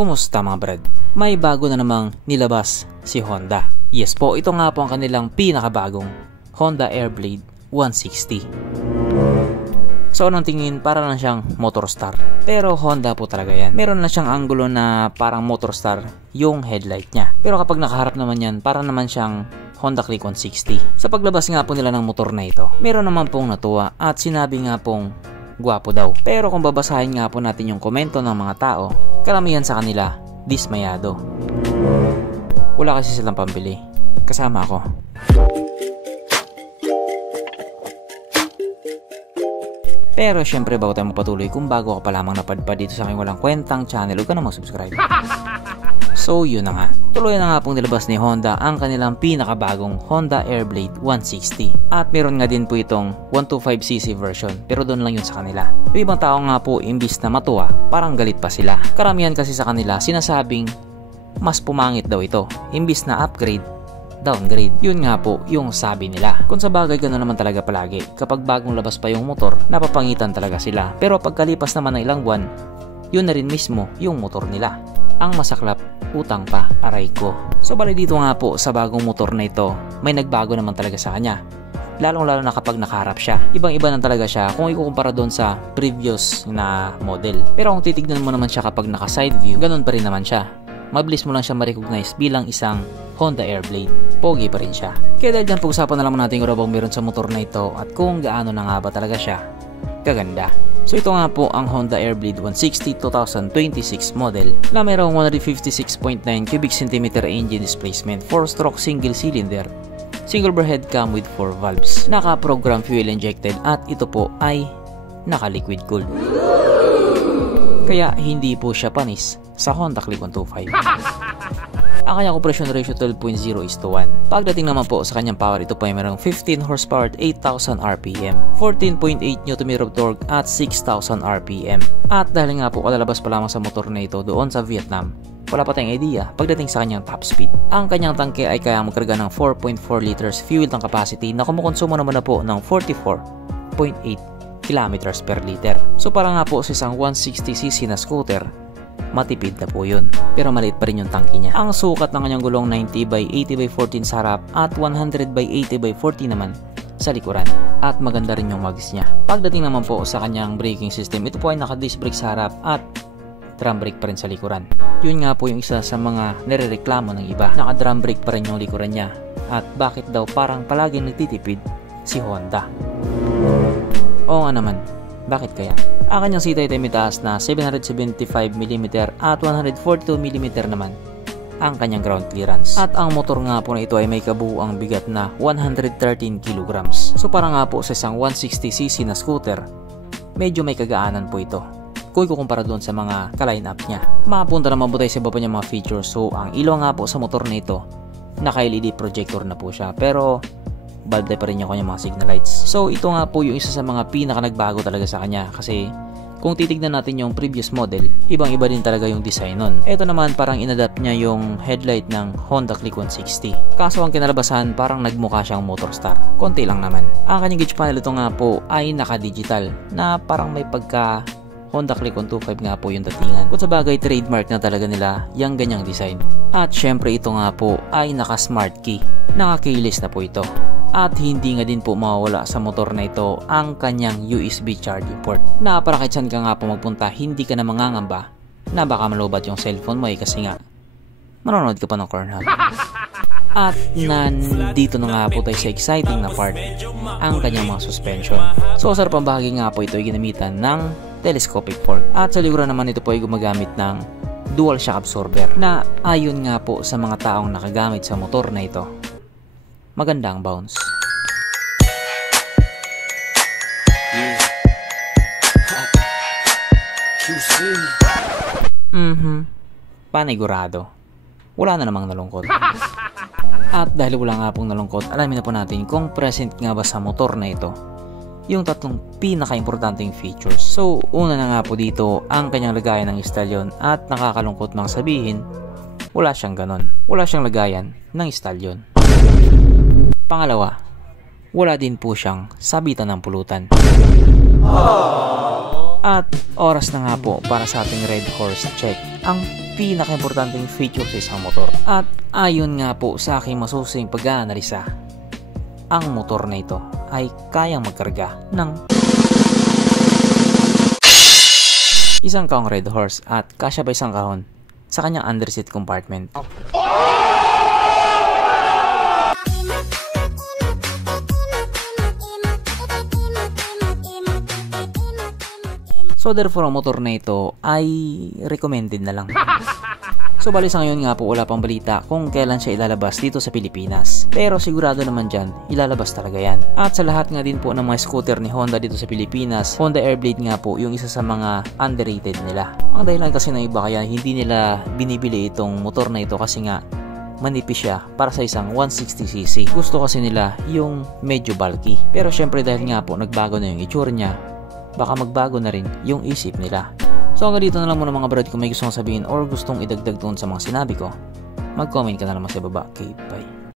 Kumusta mga brad? May bago na namang nilabas si Honda. Yes po, ito nga po ang kanilang pinakabagong Honda Airblade 160. So anong tingin, para lang siyang Motorstar. Pero Honda po talaga yan. Meron na siyang anggulo na parang Motorstar yung headlight niya. Pero kapag nakaharap naman yan, para naman siyang Honda Click 160. Sa paglabas nga po nila ng motor na ito, meron naman pong natuwa at sinabi nga pong gwapo daw. Pero kung babasahin nga po natin yung komento ng mga tao, karamihan sa kanila dismayado. Wala kasi silang pambili. Kasama ako. Pero syempre bago tayo magpatuloy, kung bago ka pa lamang napadpad dito sa aking walang kwentang channel, huwag ka na mag-subscribe. So yun na nga, tuloy na nga pong nilabas ni Honda ang kanilang pinakabagong Honda Airblade 160. At meron nga din po itong 125cc version, pero doon lang yun sa kanila. Yung ibang tao nga po, imbis na matuwa, parang galit pa sila. Karamihan kasi sa kanila sinasabing mas pumangit daw ito, imbis na upgrade, downgrade. Yun nga po yung sabi nila. Kung sa bagay, gano'n naman talaga palagi. Kapag bagong labas pa yung motor, napapangitan talaga sila. Pero pagkalipas naman ng ilang buwan, yun na rin mismo yung motor nila. Ang masaklap, utang pa, aray ko. So bali dito nga po sa bagong motor na ito, may nagbago naman talaga sa kanya. Lalong-lalo na kapag nakaharap siya. Ibang-iba na talaga siya kung ikukumpara doon sa previous na model. Pero kung titignan mo naman siya kapag naka-side view, ganun pa rin naman siya. Mabilis mo lang siya ma-recognize bilang isang Honda Airblade. Pogi pa rin siya. Kaya dahil dyan, pag-usapan na lang natin kung ano bang meron sa motor na ito at kung gaano na nga ba talaga siya kaganda. So ito nga po ang Honda Airblade 160 2026 model na mayroong 156.9 cubic centimeter engine displacement, 4-stroke single cylinder, single overhead cam with 4 valves, naka-program fuel injected at ito po ay naka-liquid cooled. Kaya hindi po siya panis sa Honda Click 125. Ang kanyang compression ratio 12.0:1. Pagdating naman po sa kanyang power, ito po ay mayroong 15 horsepower at 8,000 RPM, 14.8 Nm of torque at 6,000 RPM. At dahil nga po kalalabas pa lamang sa motor na ito doon sa Vietnam, wala pa tayong idea pagdating sa kanyang top speed. Ang kanyang tangke ay kaya magkarga ng 4.4 liters fuel tank capacity na kumukonsumo naman na po ng 44.8 kilometers per liter. So para nga po sa isang 160cc na scooter, matipid na po yun. Pero maliit pa rin yung tangke niya. Ang sukat ng kanyang gulong 90/80/14 sa harap at 100/80/40 naman sa likuran. At maganda rin yung mags niya. Pagdating naman po sa kanyang braking system, ito po ay naka-disc brake sa harap at drum brake pa rin sa likuran. Yun nga po yung isa sa mga nirereklamo ng iba. Naka-drum brake pa rin yung likuran niya. At bakit daw parang palaging nagtitipid si Honda? Oo nga naman. Bakit kaya? Ang kanyang seat height ay may taas na 775mm at 142mm naman ang kanyang ground clearance. At ang motor nga po na ito ay may kabuuang bigat na 113 kg. So para nga po sa isang 160cc na scooter, medyo may kagaanan po ito kung ikukumpara doon sa mga ka-line up niya. Mapunta naman po tayo sa iba pa niyang mga features. So ang ilaw nga po sa motor na ito, naka-LED projector na po siya, pero bulb light pa rin yung kanyang mga signal lights. So ito nga po yung isa sa mga pinaka nagbago talaga sa kanya, kasi kung titignan natin yung previous model, ibang-iba din talaga yung design nun. Ito naman parang inadapt niya yung headlight ng Honda Click 160. Kaso ang kinalabasan, parang nagmukha siyang Motorstar. Konti lang naman. Ang kanyang gauge panel ito nga po ay naka-digital na parang may pagka Honda Click 125 nga po yung datingan. Kung sa bagay, trademark na talaga nila yung ganyang design. At syempre ito nga po ay naka-smart key. Naka-keyless na po ito. At hindi nga din po mawawala sa motor na ito ang kanyang USB charging port. Na para kahit saan ka nga po magpunta, hindi ka na mangangamba na baka malubat yung cellphone mo kasi nga manonood ka pa ng Cornhub. At nandito na nga po tayo sa exciting na part, ang kanyang mga suspension. So sa harapang bahagi nga po ito ay ginamitan ng telescopic fork. At sa likuran naman ito po ay gumagamit ng dual shock absorber na ayon nga po sa mga taong nakagamit sa motor na ito, maganda ang bounce. Panigurado. Wala na namang nalungkot. At dahil wala nga pong nalungkot, alamin na po natin kung present nga ba sa motor na ito yung tatlong pinaka-importanting features. So, una na nga po dito ang kanyang lagayan ng istalyon, at nakakalungkot mang sabihin, wala siyang ganon. Wala siyang lagayan ng istalyon. Pangalawa, wala din po siyang sabitan ng pulutan. At oras na nga po para sa ating Red Horse check. Ang pinaka-importanting feature sa isang motor. At ayon nga po sa aking masusing pag-aanalisa, ang motor na ito ay kayang magkarga ng isang kahong Red Horse at kasya pa isang kahon sa kanyang underseat compartment. So therefore, ang motor na ito ay recommended na lang. So bali sa ngayon nga po, wala pang balita kung kailan siya ilalabas dito sa Pilipinas. Pero sigurado naman dyan, ilalabas talaga yan. At sa lahat nga din po ng mga scooter ni Honda dito sa Pilipinas, Honda Airblade nga po yung isa sa mga underrated nila. Ang dahilan kasi ng iba kaya hindi nila binibili itong motor na ito kasi nga manipis siya para sa isang 160cc. Gusto kasi nila yung medyo bulky. Pero syempre dahil nga po nagbago na yung itsura niya, baka magbago na rin yung isip nila. So hanggang dito na lang muna mga brad. Kung may gustong sabihin or gustong idagdag doon sa mga sinabi ko, mag-comment ka na naman sa baba. Okay, bye.